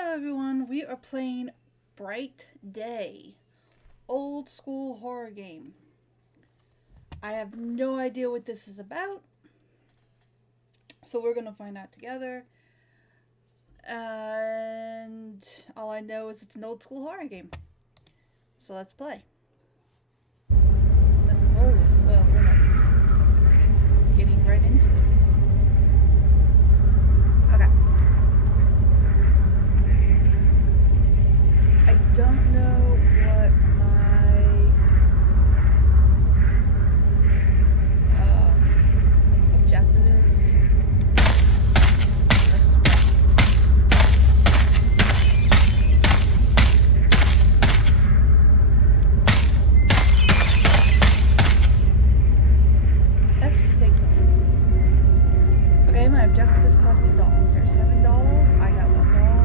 Hello everyone, we are playing Bright Day, old school horror game. I have no idea what this is about, so we're gonna find out together. And all I know is it's an old school horror game. So let's play. Whoa, well, we're like getting right into it. Okay. I don't know what my objective is. Let's just play. F to take dolls. Okay, my objective is collecting dolls. There's 7 dolls. I got 1 doll.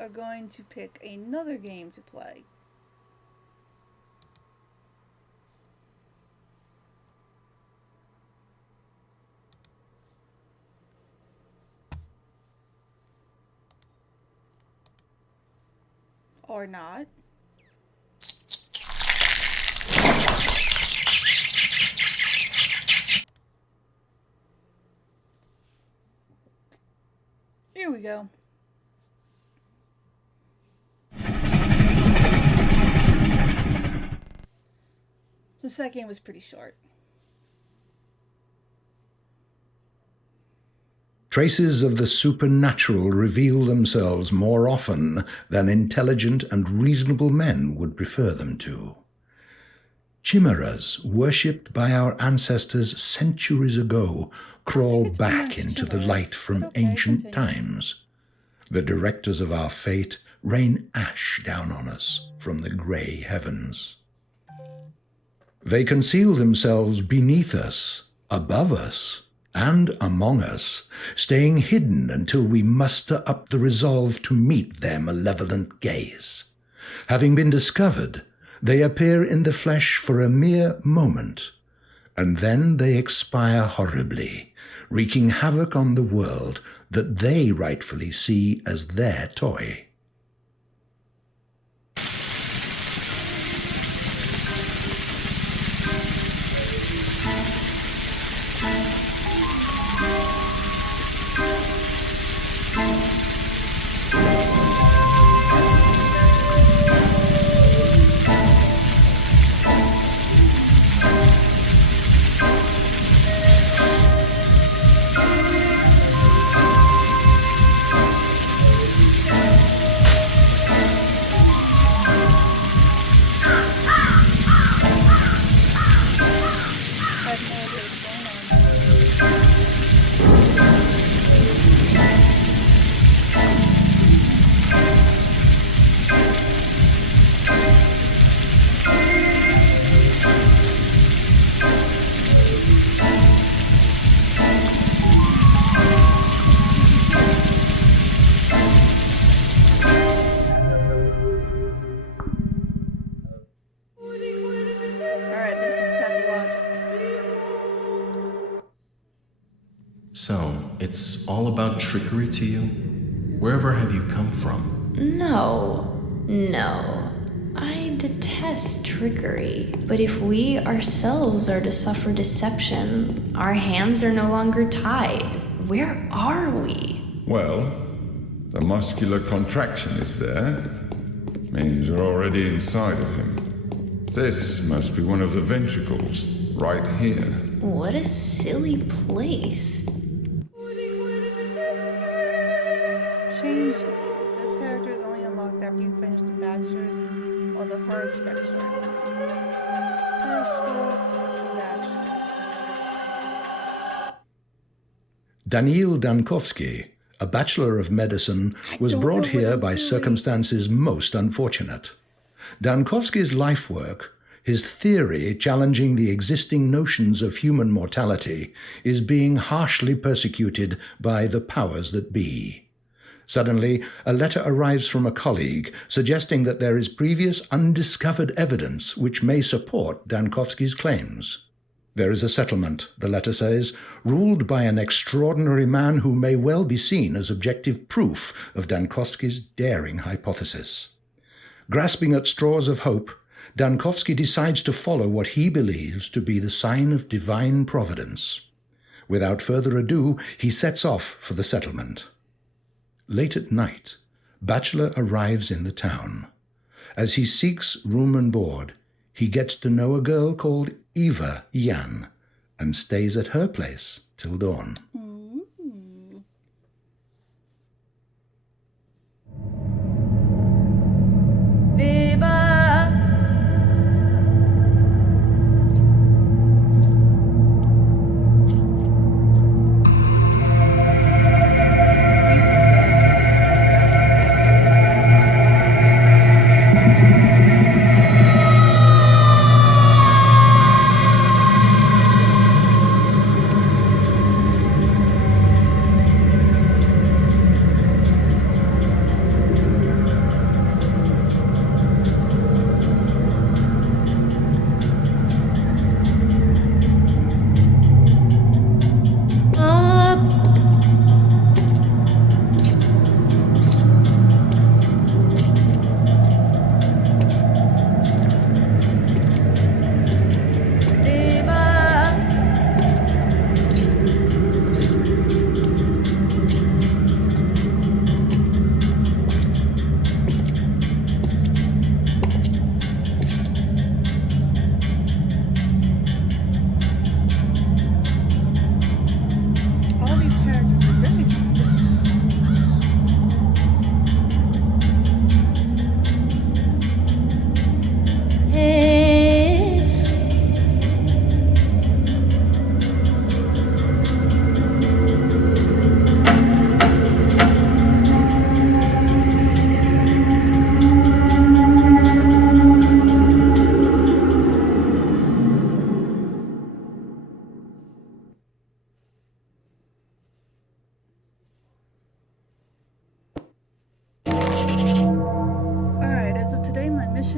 are going to pick another game to play. Or not. Here we go. Since that game was pretty short. Traces of the supernatural reveal themselves more often than intelligent and reasonable men would prefer them to. Chimeras, worshipped by our ancestors centuries ago, crawl back into the light from ancient times. The directors of our fate rain ash down on us from the grey heavens. They conceal themselves beneath us, above us, and among us, staying hidden until we muster up the resolve to meet their malevolent gaze. Having been discovered, they appear in the flesh for a mere moment, and then they expire horribly, wreaking havoc on the world that they rightfully see as their toy. So, it's all about trickery to you? Wherever have you come from? No. I detest trickery. But if we ourselves are to suffer deception, our hands are no longer tied. Where are we? Well, the muscular contraction is there. Means we're already inside of him. This must be one of the ventricles, right here. What a silly place. Change name. This character is only unlocked after you finish the Bachelor's or the Horror Spectrum. Horror Sports Bachelor. Daniil Dankovsky, a Bachelor of Medicine, was brought here by circumstances most unfortunate. Dankovsky's life work, his theory challenging the existing notions of human mortality, is being harshly persecuted by the powers that be. Suddenly, a letter arrives from a colleague suggesting that there is previous undiscovered evidence which may support Dankovsky's claims. There is a settlement, the letter says, ruled by an extraordinary man who may well be seen as objective proof of Dankovsky's daring hypothesis. Grasping at straws of hope, Dankovsky decides to follow what he believes to be the sign of divine providence. Without further ado, he sets off for the settlement. Late at night, Bachelor arrives in the town. As he seeks room and board, he gets to know a girl called Eva Yan and stays at her place till dawn.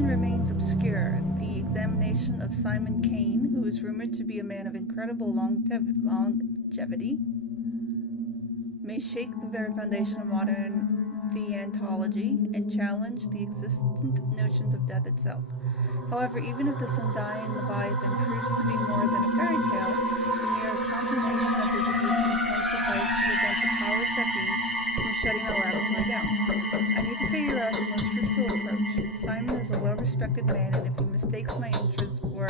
mission remains obscure. The examination of Simon Kane, who is rumored to be a man of incredible longevity, may shake the very foundation of modern theantology and challenge the existent notions of death itself. However, even if this undying Leviathan proves to be more than a fairy tale, the mere confirmation of his existence won't suffice to prevent the powers that be from shutting the laboratory down. I need to figure out the most fruitful approach. Simon is a well-respected man, and if he mistakes my interest for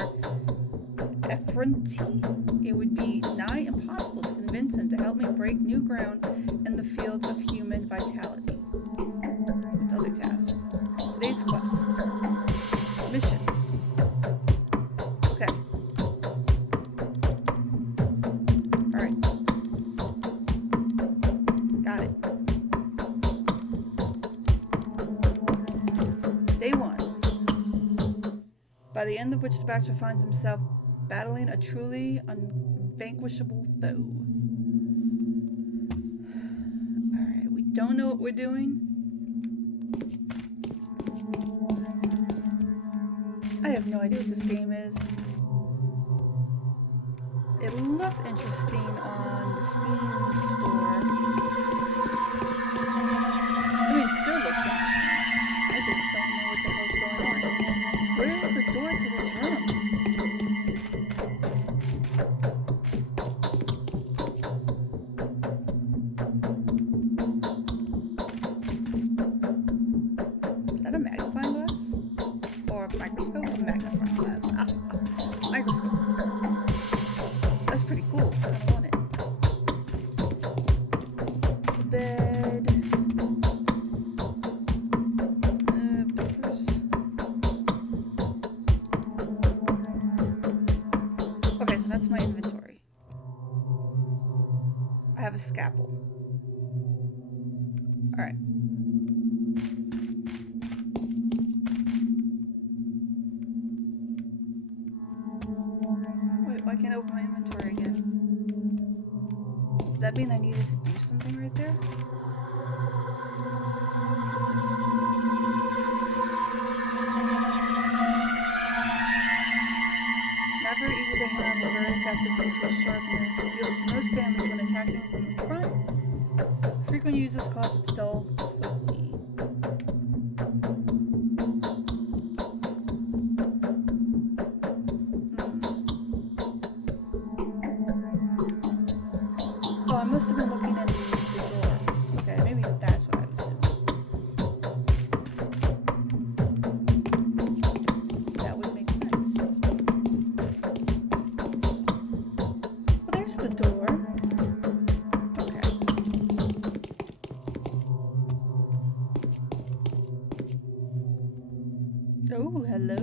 effrontery, it would be nigh impossible to convince him to help me break new ground in the field of human vitality. With other tasks. Today's quest. Mission. Okay. Alright. Got it. Day 1. By the end of which the Bachelor finds himself battling a truly unvanquishable foe. Alright, we don't know what we're doing. I have no idea what this game is. It looked interesting on the Steam store. I mean, it still looks interesting. I just don't know what the hell's going on. Where is the door to this room? Is that a magnifying glass? Or a microscope? A magnifying glass. Microscope. That's pretty cool. I don't want it. Bed. Papers. Okay, so that's my inventory. I have a scalpel. Alright. Wait, why can't I open my inventory again? Does that mean I needed to do something right there? What's this? Never easy to handle, very effective due to its sharpness. Deals the most damage when attacking from the front. Frequent uses cause its dull quickly. Oh, I must have been looking at the drawer. Okay, maybe that's what I was doing. That would make sense. Well, there's the door. Okay. Oh, hello.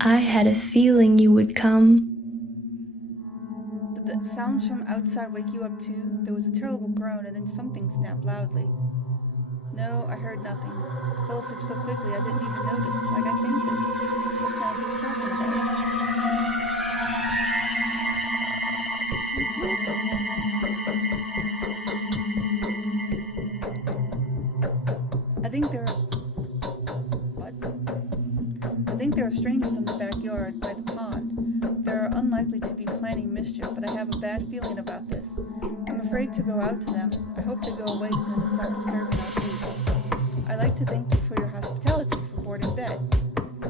I had a feeling you would come. Did the sounds from outside wake you up too? There was a terrible groan and then something snapped loudly. No, I heard nothing. I fell asleep so quickly I didn't even notice. It's like I fainted. What sounds are you talking about? I think there are... What? I think there are strangers in the backyard by the pond. They're unlikely to be planning mischief, but I have a bad feeling about this. I'm afraid to go out to them. I hope to go away soon and stop disturbing our sleep. I'd like to thank you for your hospitality for board and bed.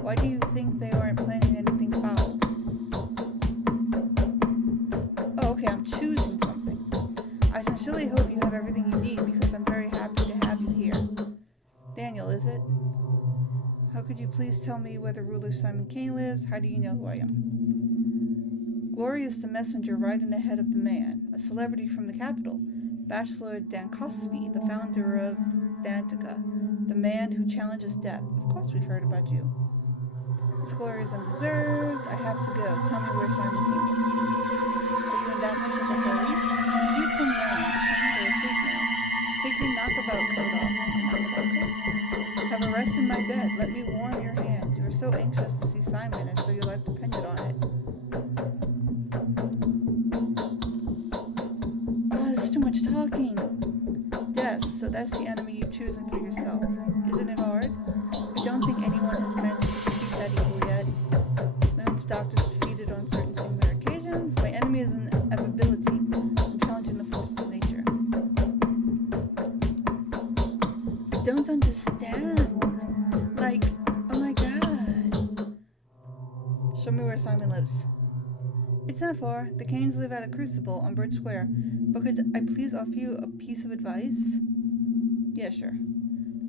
Why do you think they aren't planning anything foul? Oh, okay, I'm choosing something. I sincerely hope you have everything you need because I'm very happy to have you here. Daniel, is it? How could you please tell me where the ruler Simon Kane lives? How do you know who I am? Glory is the messenger riding ahead of the man, a celebrity from the capital, Bachelor Dankosky, the founder of Thantica, the man who challenges death. Of course we've heard about you. This glory is undeserved. I have to go. Tell me where Simon Kane lives. Are you in that much of a hurry? You come round. The planes are asleep now. Take your knockabout coat off. Knockabout coat? Have a rest in my bed. Let me warm your hands. You are so anxious to see Simon, and so your life depended on it. Oh, this is too much talking. Yes, so that's the enemy you've chosen for yourself. Isn't it hard? where Simon lives. It's not far. The Canes live at a crucible on Bridge Square. But could I please offer you a piece of advice? Yeah, sure.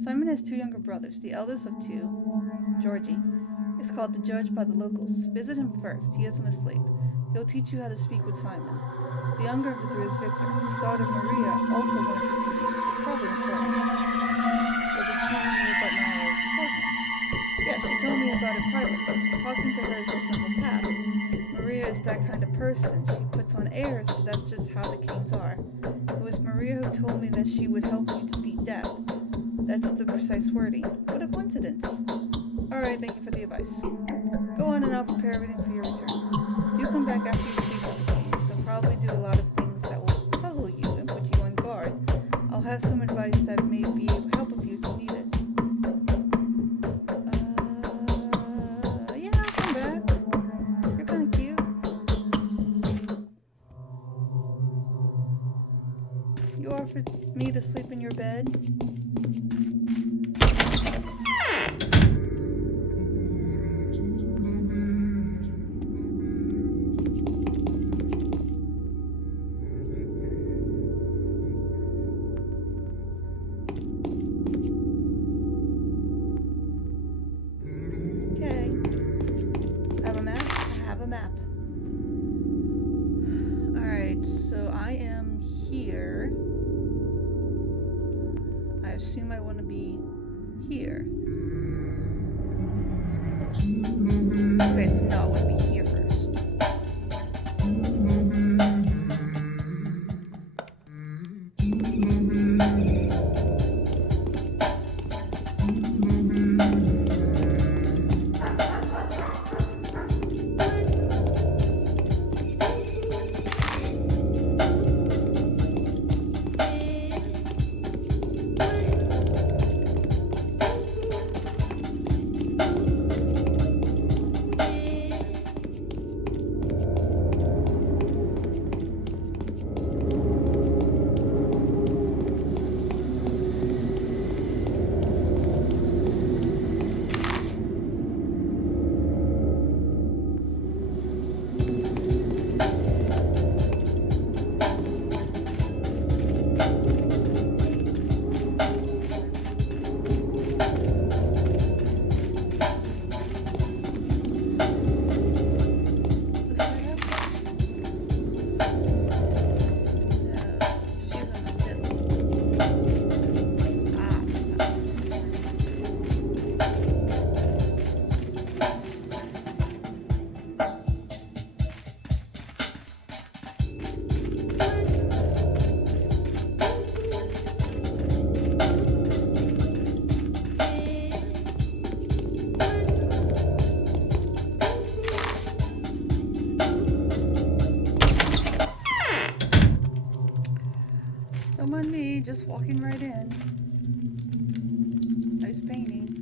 Simon has 2 younger brothers. The eldest of 2, Georgie, is called the Judge by the locals. Visit him first. He isn't asleep. He'll teach you how to speak with Simon. The younger of the 3 is Victor. His daughter Maria also wanted to see you. It's probably important. Was it she who knew about Nara beforehand? Yeah, she told me about it privately. Talking to her is no simple task. Maria is that kind of person. She puts on airs, but that's just how the Canes are. It was Maria who told me that she would help you defeat death. That's the precise wording. What a coincidence. Alright, thank you for the advice. Go on and I'll prepare everything for your return. Do come back after you speak with the Canes. They'll probably do a lot of things that will puzzle you and put you on guard. I'll have some advice that may be able to help you if you need it. Yeah, I'll come back. You're kind of cute. You offered me to sleep in your bed? I assume I want to be here. Okay, so no, I want to be here first. Don't mind me, just walking right in. Nice painting.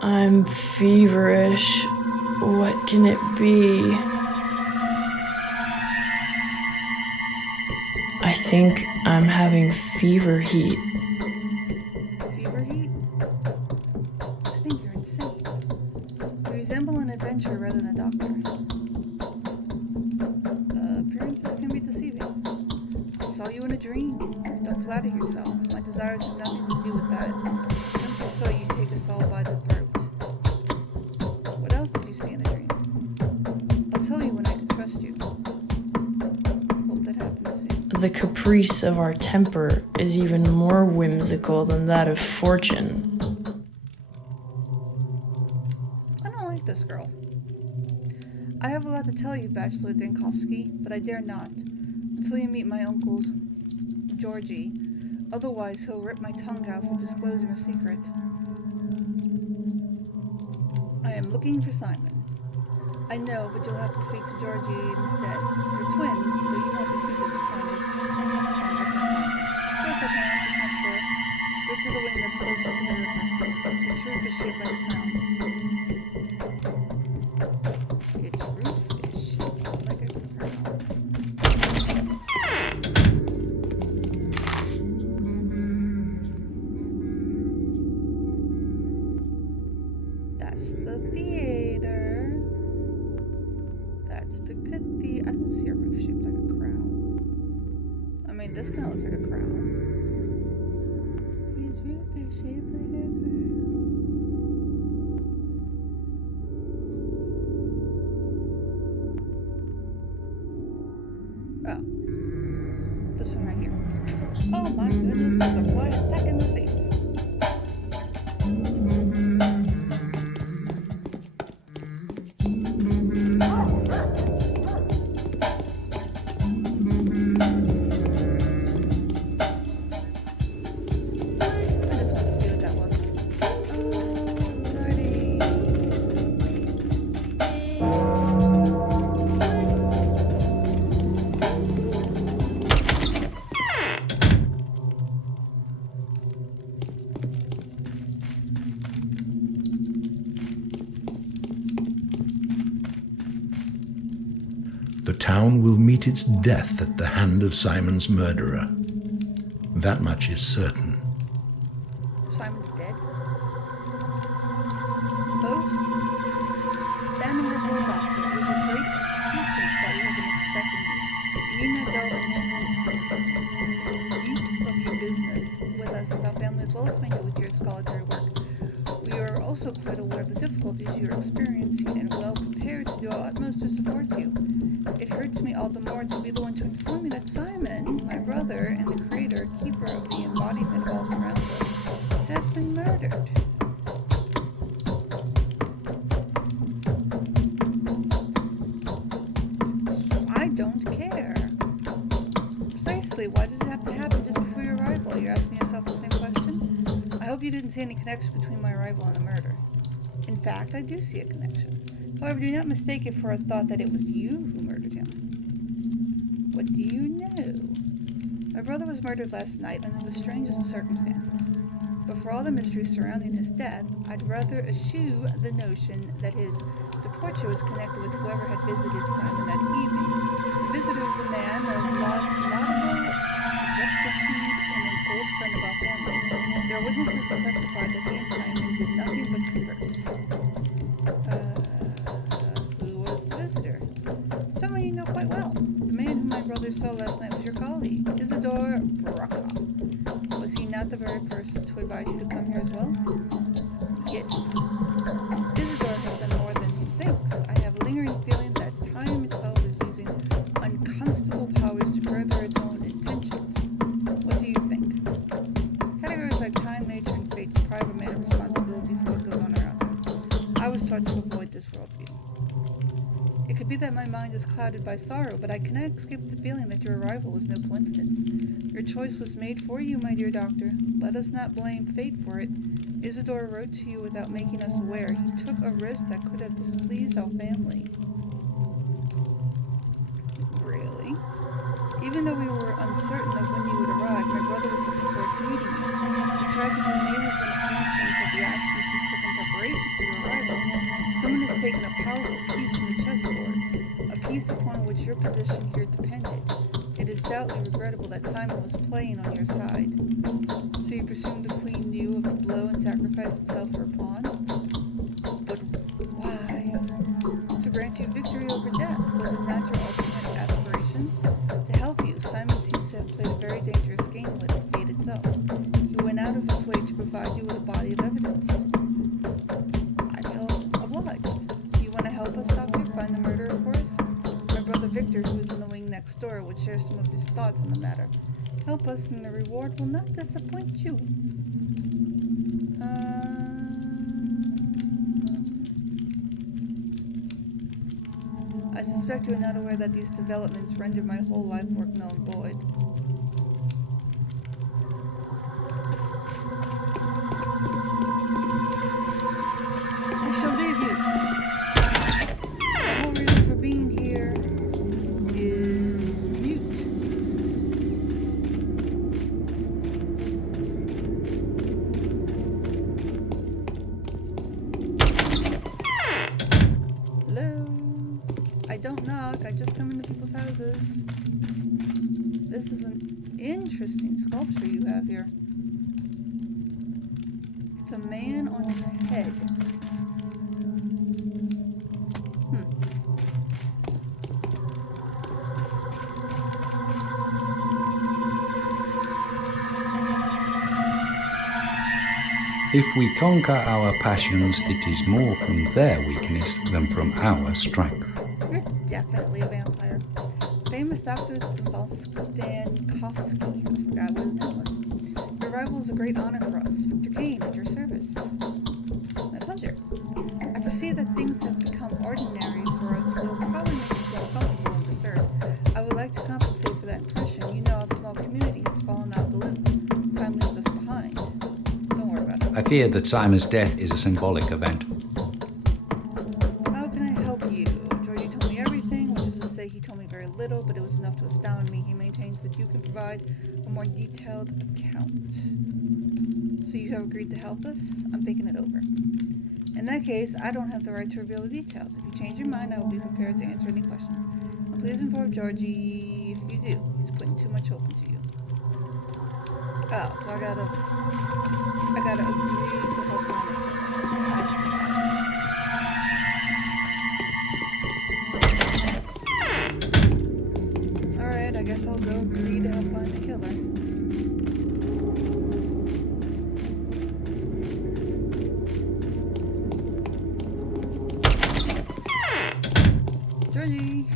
I'm feverish. What can it be? I think I'm having fever heat. Fever heat? I think you're insane. You resemble an adventurer rather than a doctor. Appearances can be deceiving. I saw you in a dream. Don't flatter yourself. My desires have nothing to do with that. I simply saw you take us all by the throat. What else did you see in the dream? I'll tell you when I can trust you. Hope that happens soon. The caprice of our temper is even more whimsical than that of fortune. I don't like this girl. I have a lot to tell you, Bachelor Dankovsky, but I dare not. Until you meet my uncle, Georgie. Otherwise, he'll rip my tongue out for disclosing a secret. I am looking for Simon. I know, but you'll have to speak to Georgie instead. They're twins, so you won't be too disappointed. Yes, I can, just next door. Go to the wing that's closer to the river. Its roof is shaped like a crown. Its roof is shaped like a crown. Shaped like a crown. Oh. This one right here. Oh my goodness, there's a fly attack in my face. I just wanted to see what that was. Alrighty. The town will meet its death at the hand of Simon's murderer. That much is certain. Simon's dead. Host, venerable doctor, it was with great patience that we have been expecting you. You need not delve into the root of your business with us, as our family is well acquainted with your scholarly work. We are also quite aware of the difficulties you are experiencing and well prepared to do our utmost to support you. It hurts me all the more to be the one to inform you that Simon, my brother, and the creator, keeper of the embodiment of all surrounds us, has been murdered. I don't care. Precisely, why did it have to happen just before your arrival? You're asking yourself the same question? I hope you didn't see any connection between my arrival and the murder. In fact, I do see a connection. However, do not mistake it for a thought that it was you who murdered him. What do you know? My brother was murdered last night under the strangest of circumstances. But for all the mystery surrounding his death, I'd rather eschew the notion that his departure was connected with whoever had visited Simon that evening. The visitor was a man of laudable rectitude and an old friend of our family. There are witnesses who testified that he and Simon did nothing but converse. Who was the visitor? Someone you know quite well. The man whom my brother saw last night was your colleague, Isidore Brokaw. Was he not the very person to advise you to come here as well? Yes. Isidore has done more than he thinks. I have a lingering feeling that time itself is using unconstable powers to further its own intentions. What do you think? Categories like time, nature, and fate deprive a man of responsibility for what goes on around him. I was taught to avoid this worldview. It could be that my mind is clouded by sorrow, but I cannot escape the feeling that your arrival was no coincidence. Your choice was made for you, my dear doctor. Let us not blame fate for it. Isidore wrote to you without making us aware. He took a risk that could have displeased our family. Really? Even though we were uncertain of when you would arrive, my brother was looking forward to meeting you. The tragedy may have been a consequence of the actions he took in preparation for your arrival. Someone has taken a powerful piece from the chessboard, a piece upon which your position here depended. It is doubly regrettable that Simon was playing on your side. So you presume the queen knew of the blow and sacrificed itself for a pawn? But why? To grant you victory over death. Was it not your ultimate aspiration? To help you, Simon seems to have played a very dangerous game with fate itself. He went out of his way to provide you with a body of evidence. I feel obliged. Do you want to help us, Doctor, find the murderer for us? My brother Victor, who is in the wing next door, would share some of his thoughts on the matter. Help us, and the reward will not disappoint you. I suspect you are not aware that these developments render my whole life work null and void. I shall leave you. The whole reason for being here is mute. Hello? I don't knock, I just come into people's houses. This is an interesting sculpture you have here. It's a man on its head. If we conquer our passions, it is more from their weakness than from our strength. You're definitely a vampire. Famous Dr. Stankowski. I forgot what his name was. Your arrival is a great honor for us. Victor Kane, at your service. My pleasure. I foresee that things have become ordinary for us will probably make you feel uncomfortable and disturbed. I would like to compensate for that impression. You know, a small community has fallen out of the loop. Time leaves us behind. Don't worry about it. I fear that Simon's death is a symbolic event. How can I help you? Georgie told me everything, which is to say he told me very little, but it was enough to astound me. He maintains that you can provide a more detailed account. So you have agreed to help us? I'm thinking it over. In that case, I don't have the right to reveal the details. If you change your mind, I will be prepared to answer any questions. And please inform Georgie if you do. He's putting too much hope into you. Oh, so I gotta agree to help find it. Alright, I guess I'll go agree to help find the killer. Georgie!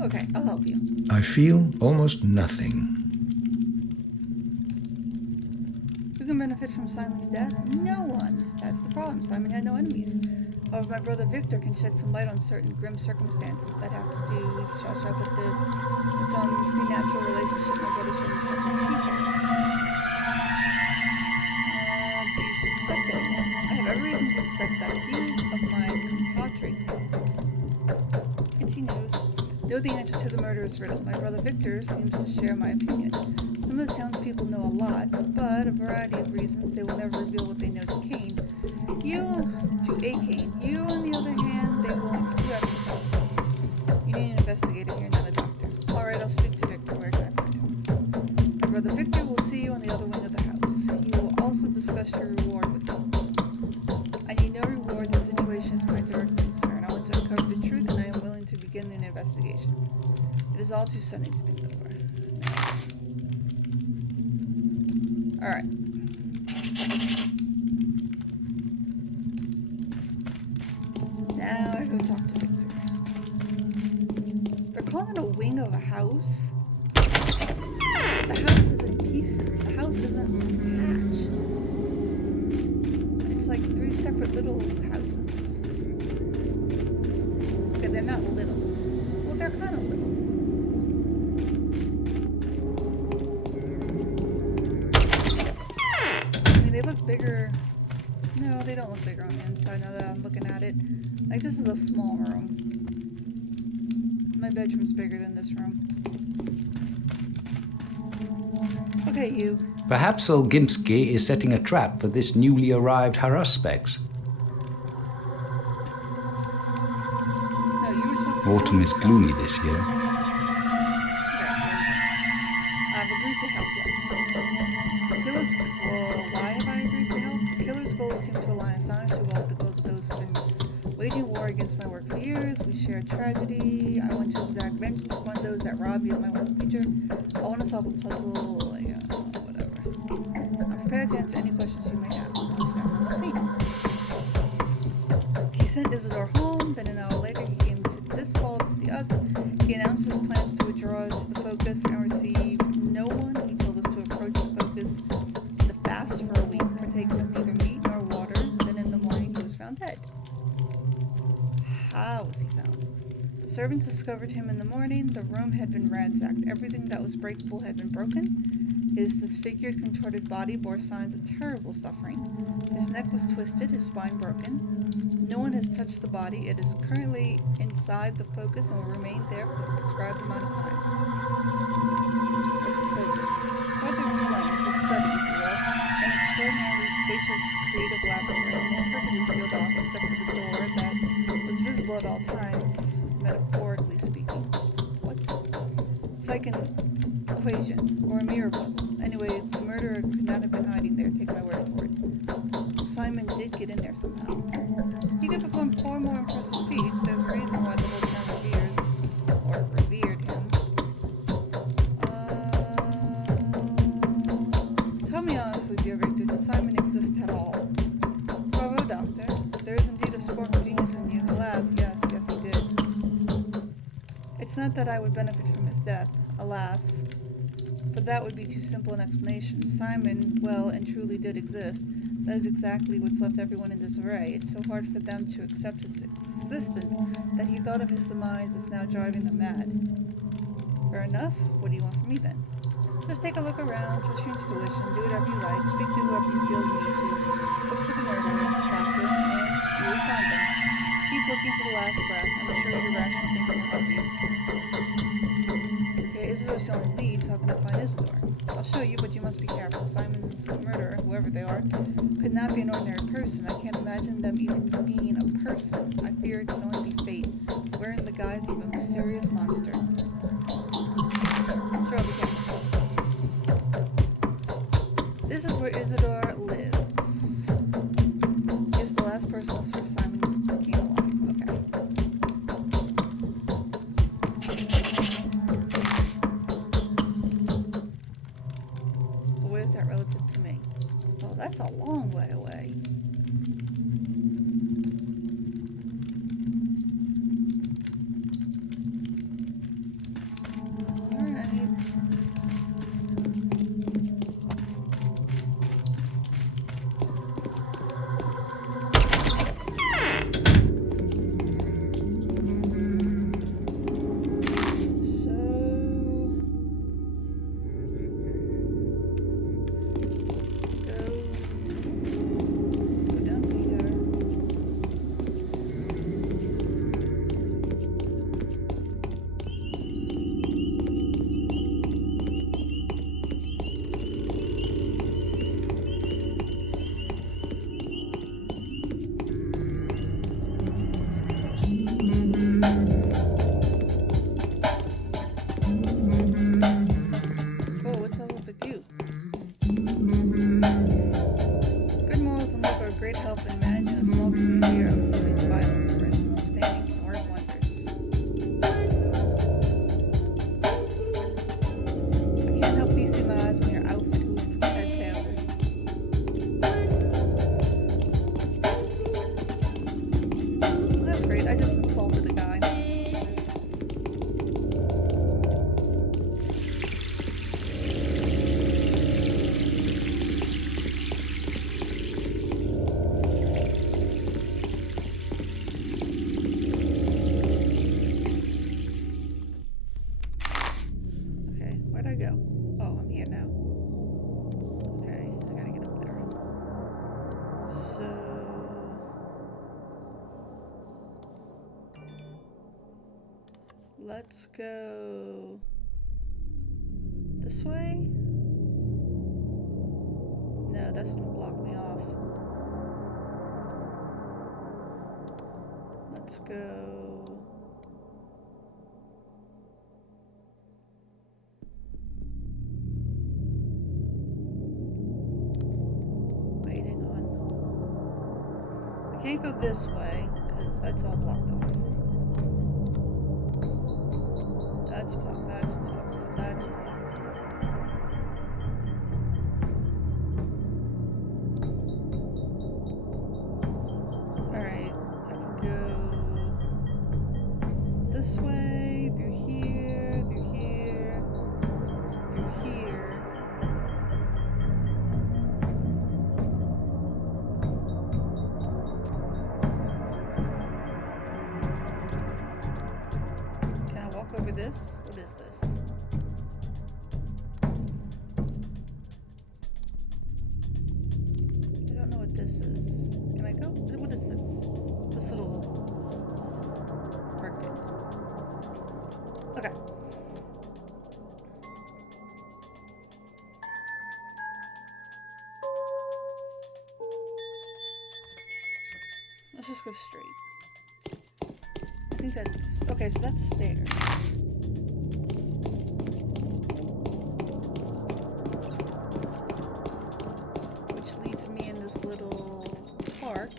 Okay, I'll help you. I feel almost nothing. Who can benefit from Simon's death? No one. That's the problem. Simon had no enemies. However, my brother Victor can shed some light on certain grim circumstances that have to do, shush up with this, with some preternatural relationship my brother shared with several people. Do you suspect anyone? I have every reason to suspect that a few of my compatriots, continues, know the answer to the murderous riddle. My brother Victor seems to share my opinion. Some of the townspeople know a lot, but a variety of reasons they will never reveal what they know to Kane. You, on the other hand, they will you have to talk to. You need an investigator here, not a doctor. Alright, I'll speak to Victor. Where can I find him? My brother Victor will see you on the other wing of the house. He will also discuss your reward with you. I need no reward. The situation is my direct concern. I want to uncover the truth, and I am willing to begin an investigation. It is all too sudden to think over. Alright. Now I go talk to Victor. They're calling it a wing of a house. The house is in pieces. The house isn't attached. It's like 3 separate little houses. Okay, they're not little. Well, they're kind of little. I mean, they look bigger. No, they don't look bigger on the inside now that I'm looking at it. Like, this is a small room. My bedroom's bigger than this room. Okay, you. Perhaps Olgimsky is setting a trap for this newly arrived Haruspeks. No, you were supposed to Autumn is gloomy this year. Okay, I've agreed to help, yes. Why have I agreed to help? The killer's goals seem to align astonishingly well with the goals of those who've been waging war against my work for years. We share tragedy. I want to exact vengeance upon those that rob me of my work future. I want to solve a puzzle. Whatever. I'm prepared to answer any questions you may have. Just I'm on the scene. He sent Isidore home. Then an hour later, he came to this hall to see us. He announced his plans to withdraw to the focus and receive no one. He told us to approach the focus in the fast for a week, partaking of neither meat nor water. Then in the morning, he was found dead. How was he found? The servants discovered him in the morning. The room had been ransacked. Everything that was breakable had been broken. His disfigured, contorted body bore signs of terrible suffering. His neck was twisted, his spine broken. No one has touched the body. It is currently inside the focus and will remain there for the prescribed amount of time. What's the focus? It's hard to explain. It's a study, if you will. An extraordinarily spacious, creative laboratory, almost perfectly sealed off except for the door that was visible at all times, metaphorically speaking. What? It's like an equation, or a mirror puzzle. Anyway, the murderer could not have been hiding there, take my word for it. So Simon did get in there somehow. He could perform 4 more impressive feats. There's a reason why the whole town revered him. Tell not that I would benefit from his death, alas, but that would be too simple an explanation. Simon, well and truly did exist. That is exactly what's left everyone in disarray. It's so hard for them to accept his existence that he thought of his demise as now driving them mad. Fair enough. What do you want from me then? Just take a look around, trust your intuition, do whatever you like, speak to whoever you feel the need to. Look for the murderer, doctor, and you will find them. Keep looking to the last breath. I'm sure your rational thinking will help you. Okay, Isidore's the only lead, so how can I find Isidore? I'll show you, but you must be careful. Simon's murderer, whoever they are, could not be an ordinary person. I can't imagine them even being a person. I fear it can only be fate, wearing the guise of a mysterious monster. Sure, I'll be careful. This is where Isidore lives. He's the last person else for Simon came alive. Okay. So where's that relative to me? Oh, that's a long way away. Let's go this way? No, that's gonna block me off. Let's go. Waiting on. I can't go this way because that's all blocked off. That's blocked, that's blocked, that's blocked. Alright, I can go this way, through here, through here, through here. Can I walk over this? What is this? I don't know what this is. Can I go? What is this? This little rectangle. Okay. Let's just go straight. I think that's... Okay, so that's stairs. Which leads me in this little park.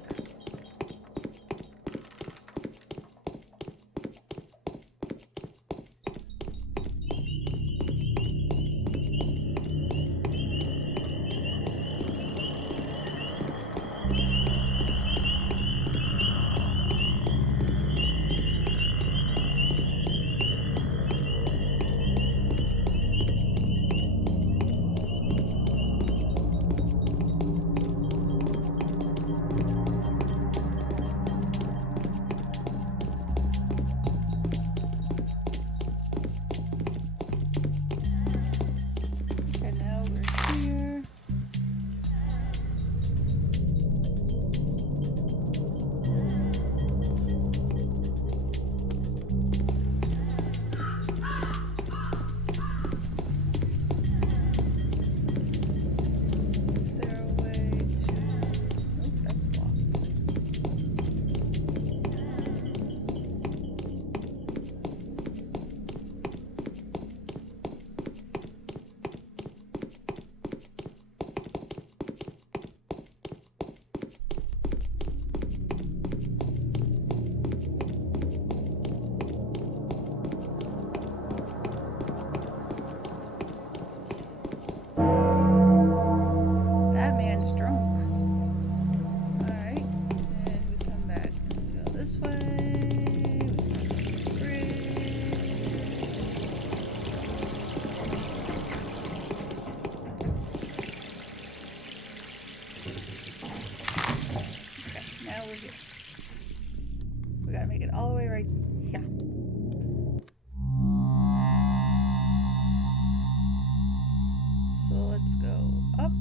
So let's go up.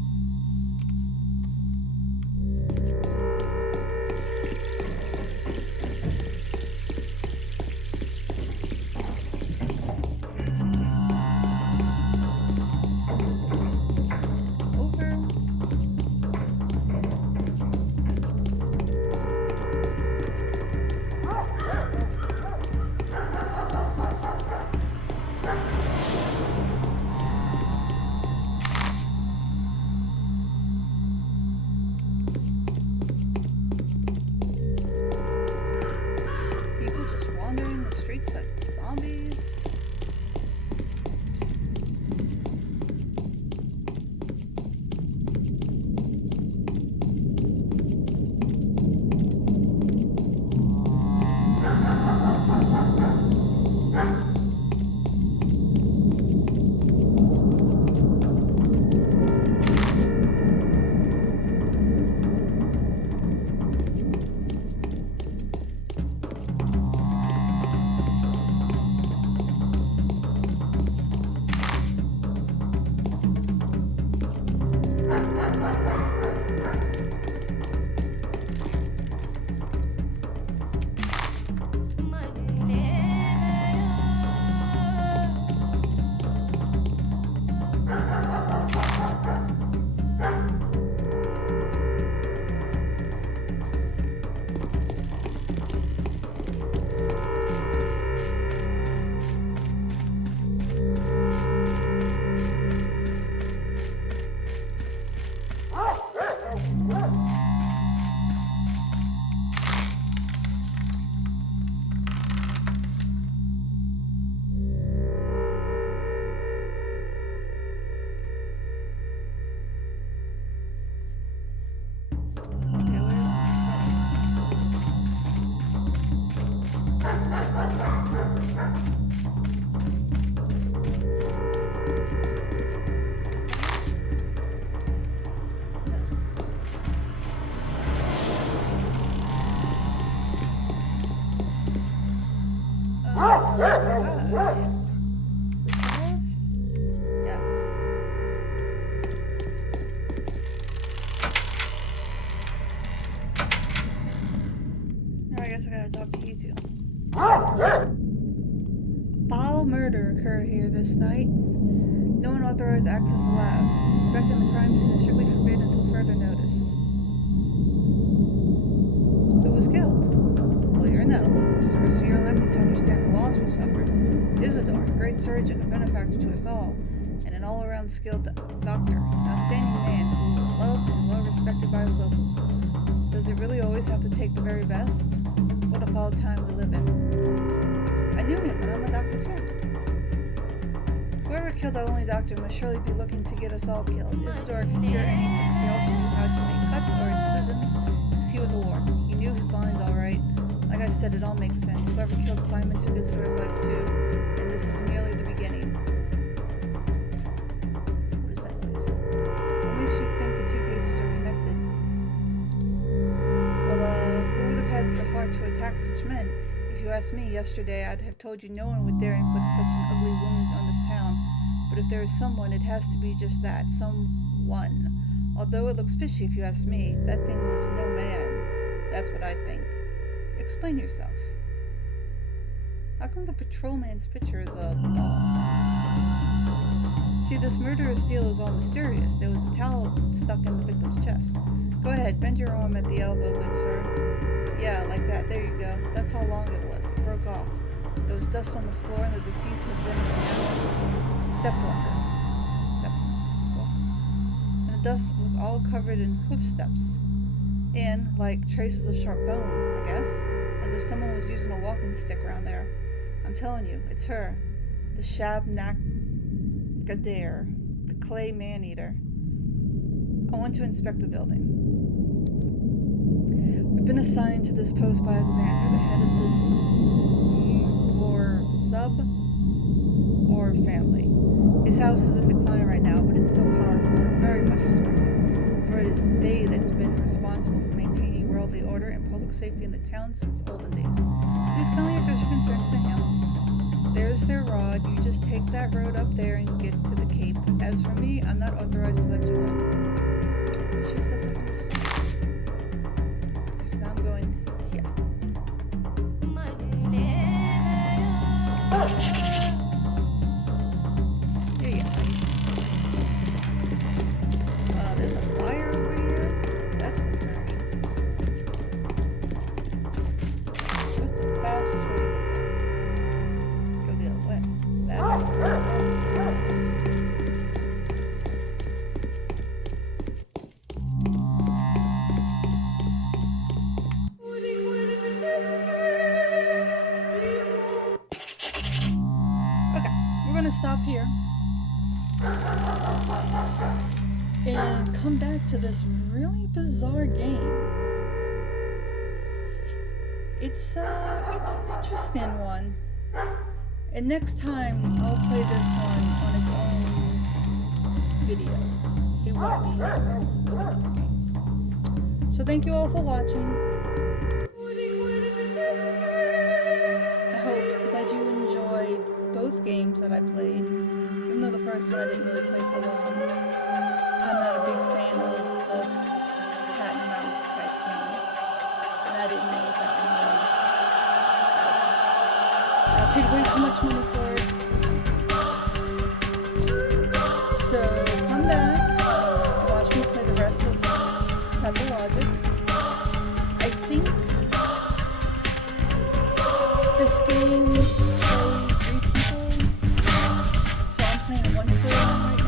People just wandering the streets like zombies. Foul murder occurred here this night. No unauthorized access allowed. Inspecting the crime scene is strictly forbidden until further notice. Who was killed? Well, you're not a local, sir, so you're unlikely to understand the loss we've suffered. Isidore, a great surgeon, a benefactor to us all, and an all-around skilled doctor, an outstanding man who loved and well-respected by us locals. Does it really always have to take the very best? What a foul time we live in. I knew him, and I'm a doctor too. Whoever killed our only doctor must surely be looking to get us all killed. Isidore could cure anything. He also knew how to make cuts or incisions, because he was a warden. He knew his lines all right. Like I said, it all makes sense. Whoever killed Simon took Isidore's life too, and this is merely the beginning. What is that noise? What makes you think the two cases are connected? Well, who would have had the heart to attack such men? If you asked me yesterday, I'd have told you no one would dare inflict such an ugly wound on this town. But if there is someone, it has to be just that, someone. Although it looks fishy if you ask me, that thing was no man. That's what I think. Explain yourself. How come the patrolman's picture is a doll? See, this murderous deal is all mysterious. There was a towel stuck in the victim's chest. Go ahead, bend your arm at the elbow, good sir. Yeah, like that. There you go. That's how long it was. It broke off. There was dust on the floor, and the deceased had been a stepwalker. And the dust was all covered in hoof steps. And, like traces of sharp bone, I guess, as if someone was using a walking stick around there. I'm telling you, it's her. The Shabnakadare, the clay man-eater. I want to inspect the building. We've been assigned to this post by Alexander, the head of this or family. His house is in decline right now, but it's still powerful and very much respected, for it is they that's been responsible for maintaining worldly order and public safety in the town since olden days. Please kindly address your concerns to him. There's their rod. You just take that road up there and get to the cape. As As for me, I'm not authorized to let you on. She says I'm going to start. Okay, so now I'm going here. There you go. There's a fire over here. That's concerning. What's the fastest way to get there? Go the other way. That's we're gonna stop here and come back to this really bizarre game. It's an interesting one. And next time I'll play this one on its own video. It won't be another game. So thank you all for watching. I hope that you enjoyed both games that I played. Even though the first one I didn't really play for long. I'm not a big fan of the cat and mouse type games. And I didn't know what that one was. I paid way too much money for it. So come back and watch me play the rest of Pathologic. I think this game plays 3 people. So I'm playing one storyline right